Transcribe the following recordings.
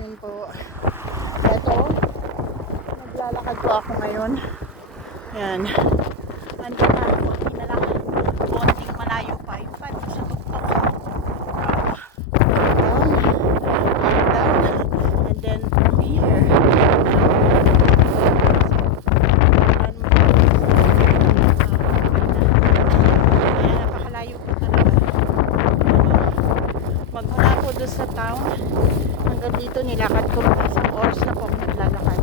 afternoon po. Ito, naglalakad po ako ngayon. Yan. Ando na ako. Hindi na lang. Konting malayo pa. Yung pa sa tuktok. Down. Down. And then from here. Napakalayo po talaga. Magmula po doon sa town. Hanggang dito nilakad ko. Isang oras na po ako naglalakad.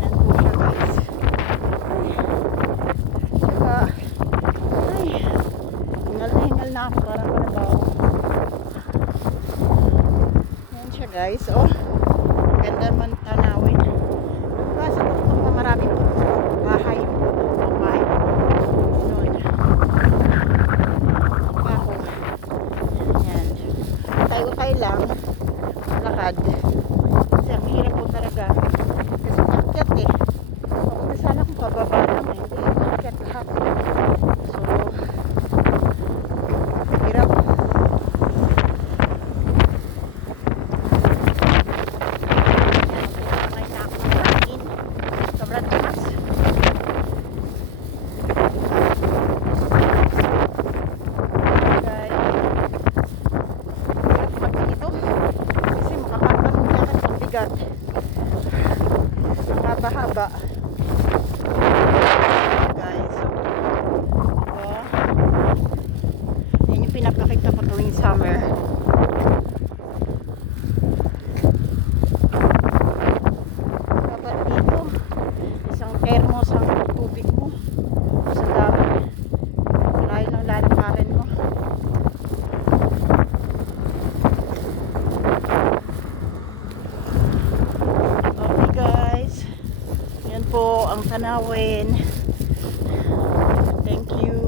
Yan po siya guys. Saka, ay, hingal na ako. Parang panabaw. Yan siya guys. Oh, ganda man tanawin. Nagpasa ko po na marami po bahay. Ang bahay po. Noon. Ako. Yan. Tayo lang. Lakad. Kasi ang hirap po talaga. Kasi makyat eh. Ako na sana kung pababa lang eh. Hindi makyat lahat. So, hirap. Yan. Pinakay na ako ng hangin. Sobrang taas. Ang haba-haba guys, so yan yung pinapakita ko tuwing summer. Dapat dito isang termos ang tubig mo sa dami, layo ng lalakarin mo. Po ang tanawin. Thank you.